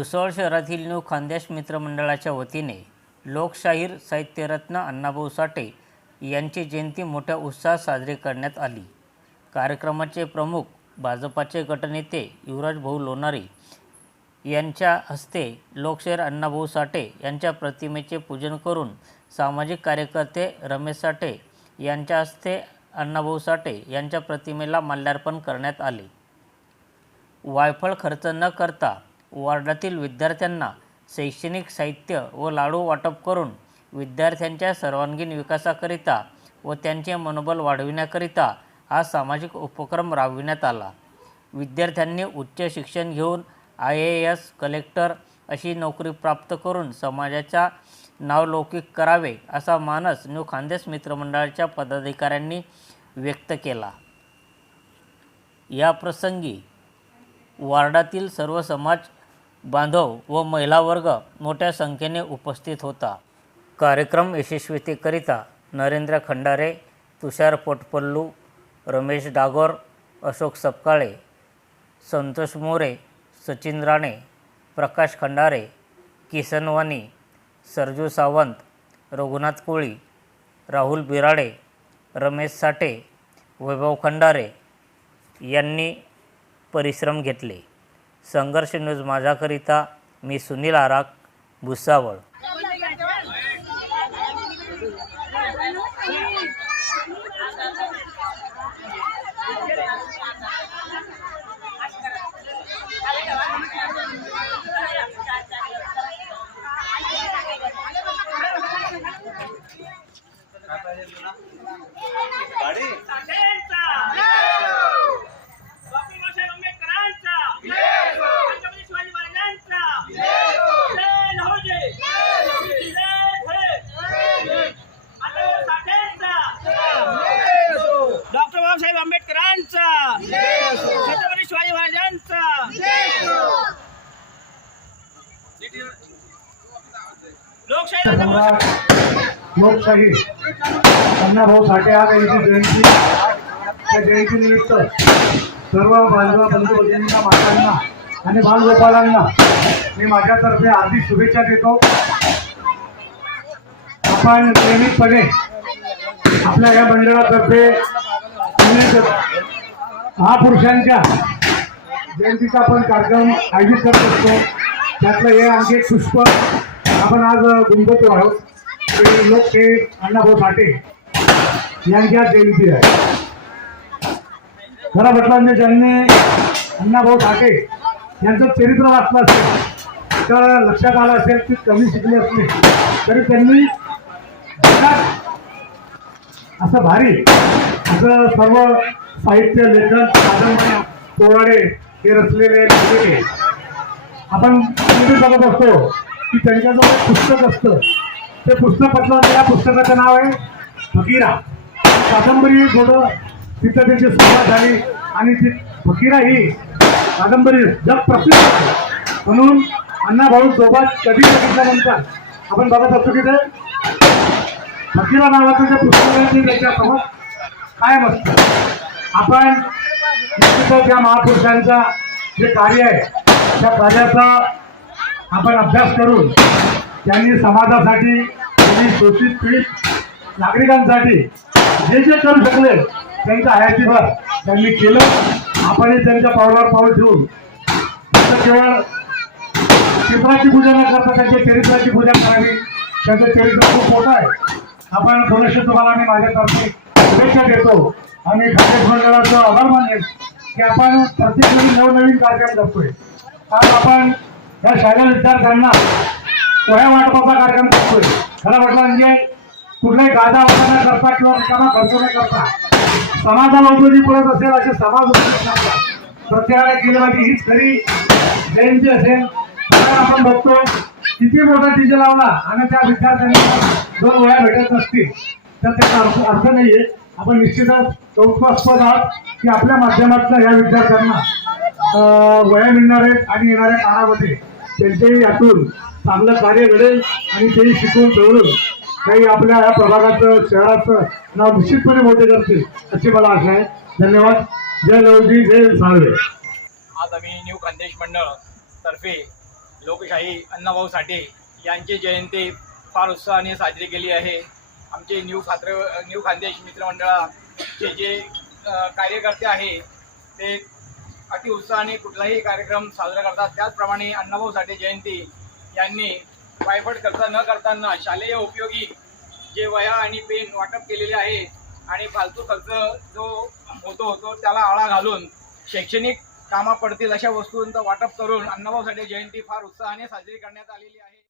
भुसावळ शहरातील न्यू खानदेश मित्रमंडळाच्या वतीने लोकशाहीर साहित्यरत्न अण्णाभाऊ साठे यांची जयंती मोठ्या उत्साहात साजरी करण्यात आली। कार्यक्रमाचे प्रमुख भाजपाचे गटनेते युवराज भाऊ लोणारी यांच्या हस्ते लोकशाहीर अण्णाभाऊ साठे यांच्या प्रतिमेचे पूजन करून सामाजिक कार्यकर्ते रमेश साठे यांच्या हस्ते अण्णाभाऊ साठे यांच्या प्रतिमेला माल्यार्पण करण्यात आले। वायफळ खर्च न करता वार्डातील विद्यार्थ्यांना शैक्षणिक साहित्य व लाडू वाटप करून विद्यार्थ्यांच्या सर्वांगीण विकासाकरिता व त्यांचे मनोबल वाढविण्याकरिता हा सामाजिक उपक्रम राबविण्यात आला। विद्यार्थ्यांनी उच्च शिक्षण घेऊन IAS, कलेक्टर अशी नोकरी प्राप्त करून समाजाचा नावलौकिक करावे असा मानस न्यू खानदेश मित्रमंडळाच्या पदाधिकाऱ्यांनी व्यक्त केला। या प्रसंगी वार्डातील सर्व समाज बांधव व महिला वर्ग मोठ्या संख्येने उपस्थित होता। कार्यक्रम यशस्वीतेकरिता नरेंद्र खंडारे, तुषार पोटपल्लू, रमेश डागोर, अशोक सपकाळे, संतोष मोरे, सचिन राणे, प्रकाश खंडारे, किसन वानी, सरजू सावंत, रघुनाथ कोळी, राहुल बिराडे, रमेश साठे, वैभव खंडारे यांनी परिश्रम घेतले। संघर्ष न्यूज माझ्याकरिता मी सुनील आराक, भुसावळ। बाबासाहेब आंबेडकरांचा, छत्रपती शिवाजी महाराजांचा। लोकशाही अण्णाभाऊ साठे आज यांची जयंती, त्या जयंतीनिमित्त सर्व बांधव बंधू भगिनींना, मातांना आणि बालगोपालांना मी माझ्यातर्फे हार्दिक शुभेच्छा देतो। आपण नियमितपणे आपल्या या मंडळातर्फे महापुरुषांच्या जयंतीचा आपण कार्यक्रम आयोजित करत असतो। त्यातलं हे आणखी एक पुष्प आपण आज गुंतवतो आहोत की लोकशाहीर अण्णाभाऊ साठे यांच्या जयंती आहे। खरं म्हटलं म्हणजे ज्यांनी अण्णाभाऊ साठे यांचं चरित्र वाचलं असेल तर लक्षात आलं असेल की कमी शिकले असले तरी त्यांनी असं भारी असं सर्व साहित्य, लेखन, कादंबऱ्या, पोवाडे हे रचलेले लिहिलेले आपण बघत असतो की त्यांच्याजवळ एक पुस्तक असतं। ते पुस्तक म्हटलं, या पुस्तकाचं नाव आहे फकीरा। कादंबरी थोडं तिथं त्यांची सुरुवात झाली आणि ती फकीरा ही कादंबरी जग प्रसिद्ध आहे। म्हणून अण्णाभाऊ सोबत कधी बघितल्यानंतर आपण बघत असतो की ते फकीरा नावाचं जे पुस्तकाची त्याच्यासमोर कायम असतं। आपण निश्चितच या महापुरुषांचा जे कार्य आहे त्या कार्याचा आपण अभ्यास करून त्यांनी समाजासाठी, त्यांनी शोषित पीडित नागरिकांसाठी जे जे करू शकले त्यांच्या हयातीभर त्यांनी केलं। आपणही त्यांच्या पावलावर पाऊल ठेवून केवळ चित्राची पूजा न करता त्यांच्या चरित्राची पूजा करावी। त्यांचं चरित्र खूप मोठं आहे। आपण थोडेसे तुम्हाला मी माझ्यातर्फे शुभेच्छा देतो आणि खानदेश मंडळाचं आभार मानेल की आपण प्रत्येक वेळी नवनवीन कार्यक्रम करतोय। आज आपण या शालेय विद्यार्थ्यांना पोह्या वाटपाचा कार्यक्रम करतोय। खरं म्हटलं म्हणजे कुठलाही गादा वादा न करता किंवा रिकामा खर्च न करता समाजाला उपयोगी पडत असेल असे समाज उपयोगी करतात। प्रत्येकाने केलं पाहिजे, हीच खरी जयंती असेल। आपण बघतो किती मोठा डीजे लावला आणि त्या विद्यार्थ्यांना 2 वह्या भेटत नसतील तर त्याचा अर्थ नाहीये। आपण निश्चितच कौतुकास्पद आहात की आपल्या माध्यमातून या विद्यार्थ्यांना वह्या मिळणार आहेत आणि येणाऱ्या काळामध्ये त्यांच्याही यातून चांगलं कार्य घडेल आणि तेही शिकून ठेवून काही आपल्या या प्रभागाचं, शहराचं नाव निश्चितपणे मोठे करतील अशी मला आशा आहे। धन्यवाद। जय लवजी, जय साळवे। आज आम्ही न्यू खानदेश मंडळ तर्फे लोकशाही अण्णाभाऊ साठे यांची जयंती फार उत्साहाने साजरी केली आहे. आमचे न्यू खानदेश मित्रमंडळाचे जे कार्यकर्ते आहे ते अति उत्साहाने कुठलाही कार्यक्रम साजरा करतात. त्याचप्रमाणे अण्णाभाऊ साठे जयंती यांनी वायफट खर्च न करताना शालेय उपयोगी जे वह्या आणि पेन वाटप केलेले आहे आणि फालतू खर्च जो होतो त्याला आळा घालून शैक्षणिक कामा पडतील अशा वस्तूंचं वाटप करून अण्णाभाऊ साठे जयंती फार उत्साहाने साजरी करण्यात आलेली आहे.